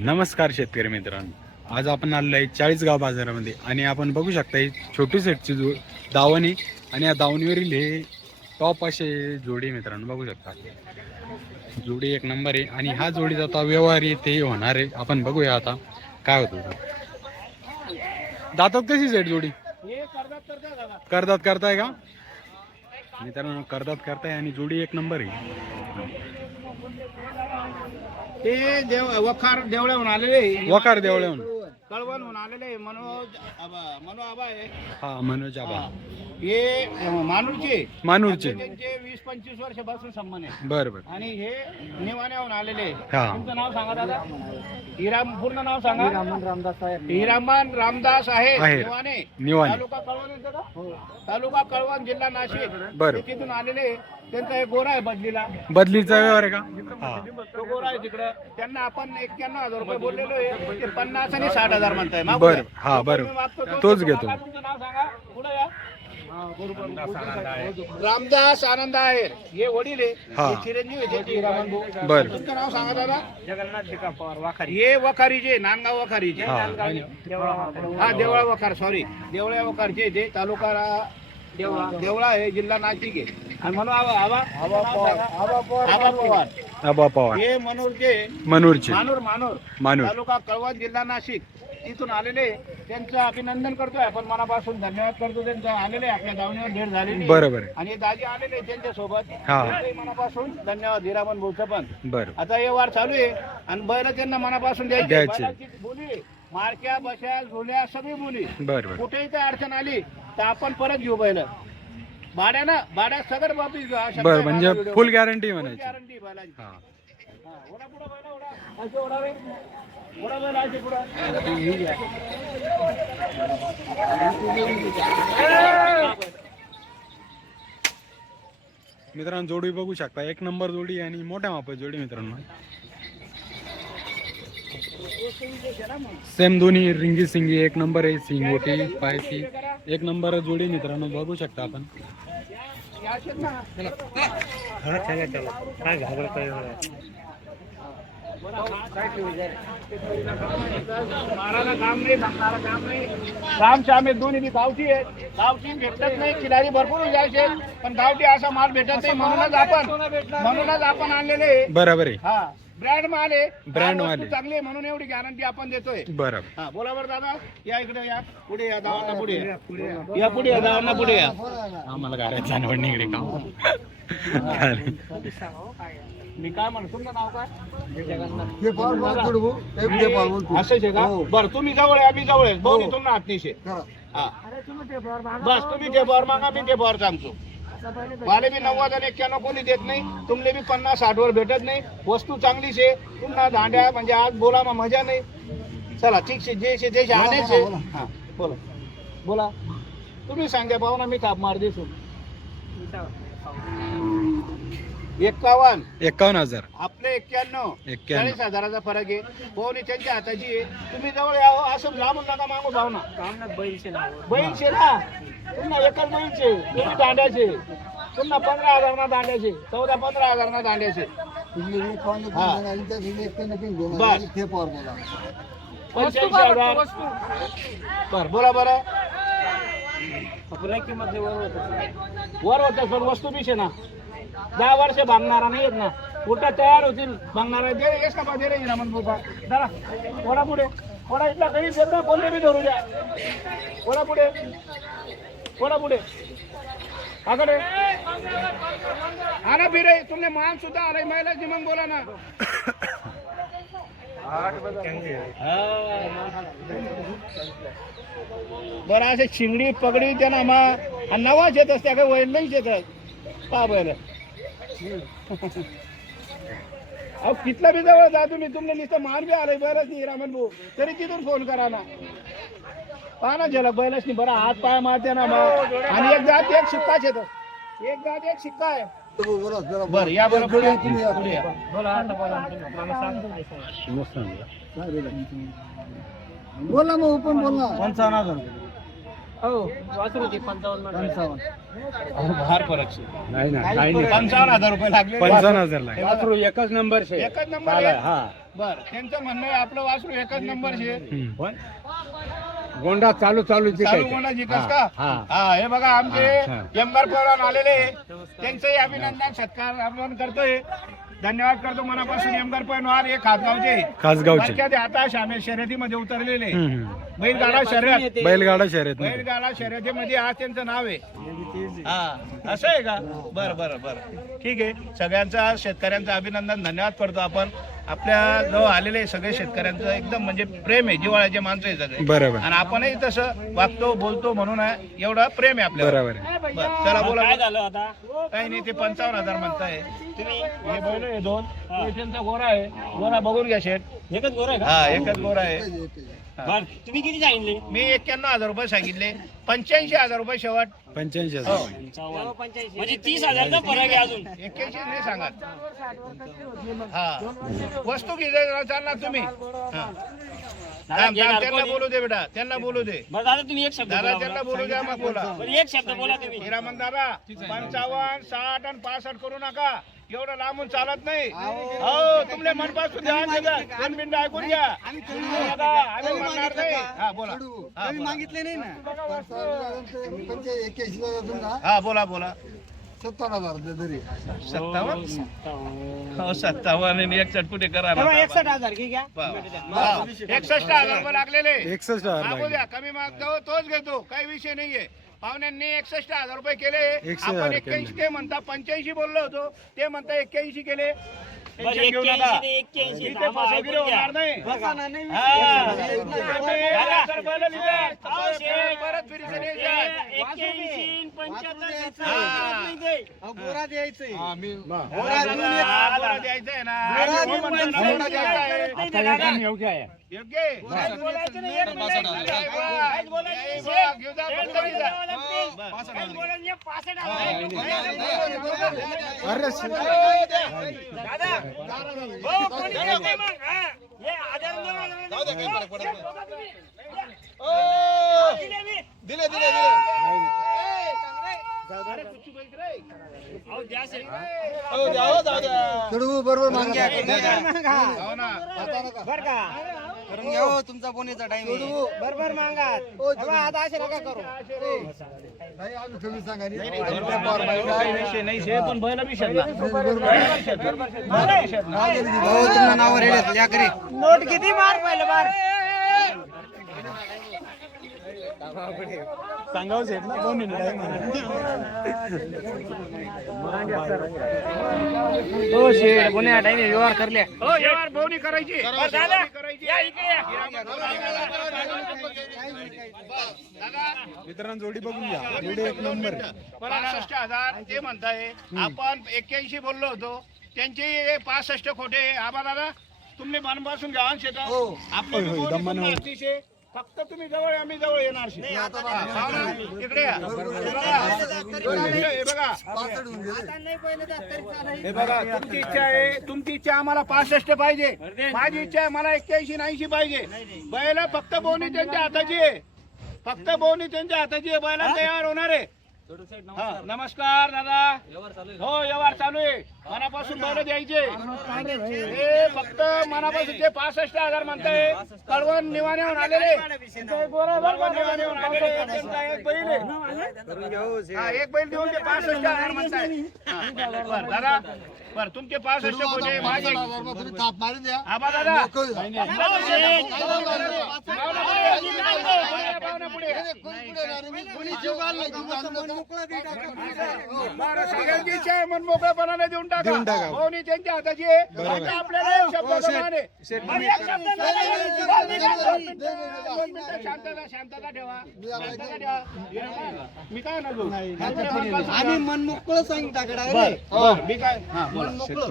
नमस्कार शेतकरी मित्रांनो. आज आपण आलेलो आहे चाळीसगाव बाजारामध्ये आणि आपण बघू शकता ही छोटी सेटची जो दावणी आणि या दावणीवरील हे टॉप असे जोडी मित्रांनो बघू शकता. जोडी एक नंबर आहे आणि हा जोडीचा आता व्यवहार ते होणार आहे. आपण बघूया आता काय होतं दातात कशी सेट जोडी? करदात करताय का? मित्रांनो करदात करताय आणि जोडी एक नंबर आहे. ते देव वखार देवळ्याहून आलेले वकार देवळ्याहून कळवणहून आलेले मनोज आबा मनो आबा आहे. हा मनोज आबा. हा. मानूरचे. मानूरचे. त्यांचे वीस पंचवीस वर्षापासून संबंध आहे. बर बर. आणि हे निवाण्याहून आलेले हा. तुमचं नाव सांगा दादा. हिराम पूर्ण नाव सांगा. रामदास हिरामन रामदास आहे. आहे. निवाणे. निवाने तालुका कळवण येतं का? तालुका कळवण जिल्हा नाशिक. बरं. ते तिथून आलेले त्यांचा एक गोरा आहे बदलीला. बदलीचा व्यवहार आहे का? हा. तो गोरा आहे तिकडं. त्यांना आपण एक्क्याण्णव हजार रुपये बोललेलो आहे. ते पन्नास आणि साठ हजार म्हणताय. मागू बरं. हा बरं. तोच घेतो. काका, तुमचं नाव सांगा. पुढे या. रामदास आनंद आहे. हे वडील आहे. हा. चिरंजीव आहे. त्यांचे हिरामन भाऊ. बरं. तुमचं नाव सांगा दादा. जगन्नाथ भिका पवार वाखारी. हे वखारीचे नांदगाव वखारीचे हा. देवळा वाखारी. हा देवळा वखार. सॉरी देवळा वखारचे ते तालुका रा- देवळा. देवळा आहे जिल्हा नाशिक आहे. आणि म्हणून आबा आबा आबा पवार आबा पवार. आबा पवार आबा पवार. हे मनोरचे. मनूरचे. मानूर मानूर. मानूर. तालुका कळवण जिल्हा नाशिक. तिथून आलेले. त्यांचं अभिनंदन करतोय आपण. मनापासून धन्यवाद करतो. त्यांचं आलेले आपल्या दावणीवर भेट झालेली. बरोबर आहे. आणि दाजी आलेले त्यांच्यासोबत हा. मनापासून धन्यवाद. हिरामन भाऊचं पण. बर. आता हे वार चालू आहे. आणि बैल त्यांना मनापासून द्यायची. द्यायची. बैलाची बोली. मारक्या बशा झोल्या सगळी बोली. बर बर. कुठेही तर अडचण आली तर आपण परत घेऊ बैल. भाड्यानं भाड्यात सगळं बर म्हणजे. फुल गॅरंटी म्हणायची गॅरंटी बैलांची हा ओढा पुढं बैलं, ओढा. असे ओढा रे. ओढा बैलं, असे पुढं. मित्रांनो जोडी बघू शकता एक नंबर जोडी आणि मोठ्या मापा जोडी मित्रांनो सेम दोन्ही रिंगी सिंगी एक नंबर आहे सिंगोटी पायसी एक नंबर जोडी मित्रांनो बघू शकता आपण या असेच ना. काय घाबरतोय मारायला काम नाही काम नाही श्याम आहे दोन्ही बी गावठी आहे गावठी भेटत नाही खिलारी भरपूर जायचे पण गावठी असा माल भेटत नाही म्हणूनच आपण म्हणूनच आपण आणलेले. बरोबर आहे. हा ब्रँड माल आहे. वस्तू माल. चांगली आहे म्हणून एवढी गॅरंटी आपण देतोय. बरोबर. हा बोला बरं दादा या इकडे या. पुढे या दावांना पुढे या. या पुढे या. दावांना पुढे या. आम्हाला गाड्यात जाणवड इकडे का मी काय म्हणतो तुमचं नाव काय. असंच आहे का? हो. बरं तुम्ही जवळ आहे आम्ही जवळ आहे. हो. हातनीशे करा. हा. बस तुम्ही बर मागा मी बर सांगतो. मला बी नव्वद आणि एक्क्याण्णव कोणी देत नाही तुमले बी पन्नास साठ वर भेटत नाही. वस्तू चांगलीच आहे. तुम्हाला दांड्या म्हणजे आज बोला मग मजा नाही. चला ठीक आहे जे शे- जे शे आणायचे हा बोला. बोला. तुम्ही सांगा पाहू ना मी थाप मार देसू एक्कावन्न एकावन्न हजार. आपले एक्क्याण्णव. एक्क्याण्णव. चाळीस हजाराचा फरक आहे. पोहणी त्यांच्या हाताची आहे. तुम्ही जवळ यावं असं लांबून नका मागू भावना बैलचे नाव बैलशे ना? पुन्हा एकच बैलचे तुम्ही दांड्याचे पुन्हा पंधरा हजार ना दांड्याचे चौदा पंधरा हजार ना दांड्याचे बस. पंच्याऐंशी हजार. बर बोला बरं किंमत वर होत वर होत सर वस्तू बिशे ना. दहा वर्ष भांगणारा नाही येत ना. कुठं तयार होतील भांगणारा दे रे, येस का बा, दे रे रमण बाबा कोणा पुढे. कोणा इथला काही देत ना कोणते बी धरू द्या. कोणा पुढे. कोणा पुढे. आकडे. आणा बिरे तुमने मान सुद्धा आलाय महिलाची मग बोला ना. बरं असे शिंगडी पगडी त्यांना मा आणि नवाच येत असत्या काय नाही नाहीच येत पा बर. अहो कितला बी जवळ जा तुम्ही तुमने नुसतं मान बी आलंय बरंच नाही रामन भाऊ. तरी तिथून फोन करा ना? पहा ना झलक बैलच नाही बरं हात पाय मारते ना मग आणि एक जात एक शिक्का येतो. एक जात एक शिक्का आहे. बरं या बरं पुढे तुम्ही या. पुढे या. बोला आता बोला मला सांगतो बोला मग पण बोल. पंचावन्न हजार. हो वासरू होती पंचावन्न फार फरक शे. नाही ना काही नाही. पंचावन्न हजार रुपये लागले. पंचावन्न हजार लागले. वासरू एकच नंबर शे. एकच नंबर आहे बर. त्यांचं म्हणणं आहे आपलं वासरू एकच नंबर शे. हम्म. गोंडा चालू चालू चालू कोणाची कस का? हा. हा हे बघा आमचे. यमगार पहलवान आलेले त्यांचंही अभिनंदन सत्कार आपण करतोय. धन्यवाद करतो मनापासून. यमगार पहलवान हे खासगावचे खासगावचे. आता शामेल शर्यतीमध्ये उतरलेले हम्म, हम्म. बैलगाडा शर्यत. बैलगाडा शर्यत मध्ये. बैलगाडा शर्यतीमध्ये आज त्यांचं नाव आहे. हा असं आहे का? बरं बरं बरं. ठीक आहे. सगळ्यांचा शेतकऱ्यांचं अभिनंदन. धन्यवाद करतो आपण. आपल्या जवळ आलेले सगळे शेतकऱ्यांचं एकदम म्हणजे प्रेम आहे जिवाळ्याचे माणसं आहे सगळे. बरोबर. आणि आपणही तसं वागतो बोलतो म्हणून आहे, एवढं प्रेम आहे आपल्याला बरोबर आहे. बरं, चला बोला. काय झालं आता? काही नाही ते पंचावन्न हजार म्हणताय. तुम्ही? हे बैल आहे दोन. हे. त्यांचा गोरा आहे. गोरा बघून घ्या शेठ एकच गोर आहे का? हा एकच गोरा आहे. बर तुम्ही किती सांगितले? मी एक्क्याण्णव हजार रुपये सांगितले. पंच्याऐंशी हजार रुपये शेवट. पंच्याऐंशी हजार म्हणजे तीस हजारचा फरक आहे अजून. एक्क्याऐंशी नाही सांगत. हा. वस्तू घ्यायला चालणार तुम्ही. हा. त्यांना? बोलू दे बेटा त्यांना बोलू दे. बरं दादा तुम्ही एक शब्द दादा बोला त्यांना. बोलू द्या मग बोला. बरं एक शब्द बोला तुम्ही. हिरामन दादा पंचावन्न साठ आणि पासष्ट करू नका. एवढं लांबून चालत नाही. हो तुमले मनपासून मिनिटं ऐकून घ्या. आम्ही म्हणणार नाही. हा बोला. बोला. मागितले नाही ना. हा बोला बोला. सत्तर हजार तरी. सत्तावन्न? हो सत्तावन्न आणि एक चटपुटे करा. एकसष्ट हजार घ्या. एकसष्ट हजार रुपये लागलेले. एकसष्ट हजार कमी मागतो तोच घेतो. काही विषय नाहीये. पाहुण्यांनी एकसष्ट हजार रुपये केले. 61 आपण एक्क्याऐंशी. ते म्हणता पंच्याऐंशी बोललो होतो. ते म्हणता एक्क्याऐंशी केले. टेन्शन घेऊ नका. एक्क्याऐंशी इथे फसवेगिरी. होणार नाही. हा. परत फिरीचं नाही जात. एक्क्याऐंशी पंच्याहत्तर सत्तर हा. गोरा द्यायचंय हा, गोरा द्यायचा आहे ना. आम्ही हो म्हणतो ना, गोरा द्यायचा आहे. योग्य आहे. एक एक अरे दादा दिले शेठ. चढू बरोबर मागे. बर का करून घ्या हो तुमचा बोनीचा टाइम बरोबर मागा आता असे नका करू. नाही अजून कमी सांगा रे. काही विषय नाही. शे, पण बैल बी शेतला. हो तुम्हाला नाव रेड या करी नोट किती मार पहिले मार. हो शेड पुण्या टाइम व्यवहार करले. हो, यार, बोवणी करायची. बरं, दादा करायची. या इकडे या. मित्रांनो जोडी बघून घ्या. जोडी एक नंबर. पासष्ट हजार ते म्हणताय. आपण एक्क्याऐंशी बोललो होतो. त्यांचे पासष्ट खोटे. आबा दादा तुम्ही मनपासून घ्या शेतात दमानं पूर्ण अतिशय. फक्त तुम्ही जवळ या, आम्ही जवळ येणार शे. हा, इकडे या. हे बघा. हे बघा तुमची इच्छा आहे तुमची इच्छा आम्हाला पासष्ट पाहिजे. माझी इच्छा आहे मला एक्क्याऐंशी ऐंशी पाहिजे. बैल फक्त बोनी त्यांच्या हाताची आहे. फक्त बोनी त्यांच्या हाताची आहे. बैला तयार होणार आहे. हा, नमस्कार. दादा. हो व्यवहार चालू आहे. मनापासून बैल द्यायचे. हे फक्त मनापासून ते पासष्ट हजार म्हणताय कळवण निवाण्याहून आलेले. कळवण निवाण्याहून आलेले एक बैल आहे. हा, एक बैल देऊन ते पासष्ट हजार म्हणताय. दादा बर तुमचे पासष्ट कोटे माझे आबा दादा. पाहुणा पुढे सगळ्यांची मन मोकळेपणाने देऊन टाका. हो त्यांच्या हाताची आहे आपल्याला शांतता शांतता ठेवा मी काय ना आम्ही मन मोकळं सांग टाकडा बरं मी काय हा बोला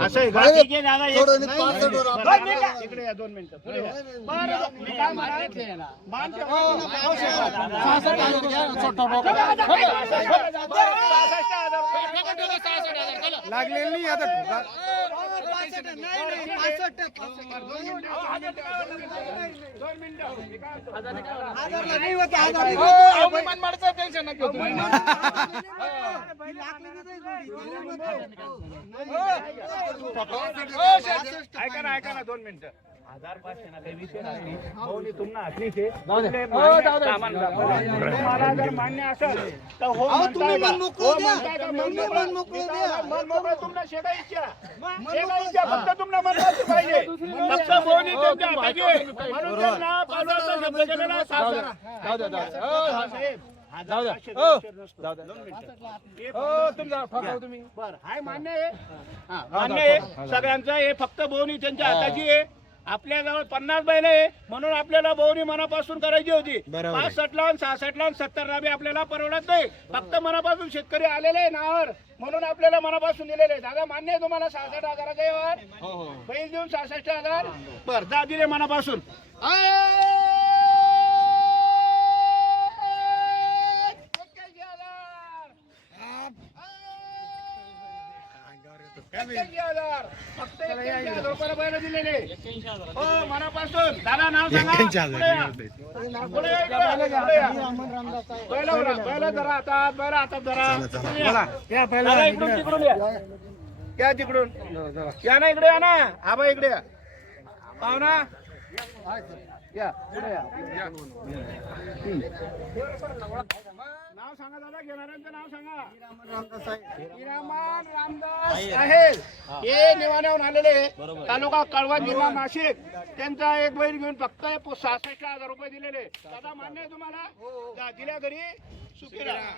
असं आहे का? ठीक आहे दादा, एक- थोडं नाही, पासष्ट वर दोन आपलं- मिनिटं. इकडे या दोन मिनिटं पुढे या. बरं, मी काय म्हणा? मान ठेवा. पासष्ट हजार रुपये. लागलेली नाही आता. दोन मिनिटं. मी काय म्हणतो? ऐका ना ऐका ना दोन मिनिटं हजार पाचशे ना काही विषय नाही भाऊनी तुम्हाला हसलीच मान्य तुम्हाला जर मान्य असेल तर हो म्हणताय का? हो म्हणताय का? मन मोकळं. मन मोकळं तुम्हाला शेगा इच्छा फक्त तुम्हाला मनवायची पाहिजे फक्त भाऊनी त्यांच्या हाताची आहे. म्हणून त्यांना पालवाचा शब्द केलेला सासरा. हा, हजार पाचशे दोनशे नसतो. दोन मिनिटं. हे फक्त- बर हाय मान्य आहे. हा, मान्य आहे. सगळ्यांचं हे फक्त बोवणी त्यांच्या हाताची आहे. आपल्या जवळ पन्नास बैल आहे. म्हणून आपल्याला बोवणी मनापासून करायची होती. बरोबर आहे. पासष्ट ला सहासष्ट ला सत्तर बी आपल्याला परवडत नाही. फक्त मनापासून शेतकरी आलेले आहे नावावर. म्हणून आपल्याला मनापासून दिलेले आहे. दादा मान्य आहे तुम्हाला सहासष्ट हजाराचा व्यवहार? बैल देऊन सहासष्ट हजार? बर जा दिले मनापासून. एक्क्याऐंशी एक्क्याऐंशी हजार. फक्त एक्क्याऐंशी हजार रुपयाला बैल दिलेले. हो मनापासून. दादा नाव सांगा. एक्क्याऐंशी हजार पुढे या. पुढे या इकडे. पुढे या. बैल उघडा. बैल धरा हातात बैल हातात धरा. पुढे या. दादा इकडून तिकडून या. या तिकडून. या ना इकडे या ना. आबा इकडे या. पाहुणा. या पुढे या. नाव सांगा दादा घेणाऱ्यांचं नाव सांगा. हिरामन रामदास साहेब हे. निवाण्याहून आलेले तालुका कळवण जिल्हा नाशिक. त्यांचा एक बैल घेऊन फक्त सहासष्ट हजार रुपये दिलेले दादा मान्य आहे तुम्हाला? जा, दिल्या घरी. सुखी राहा.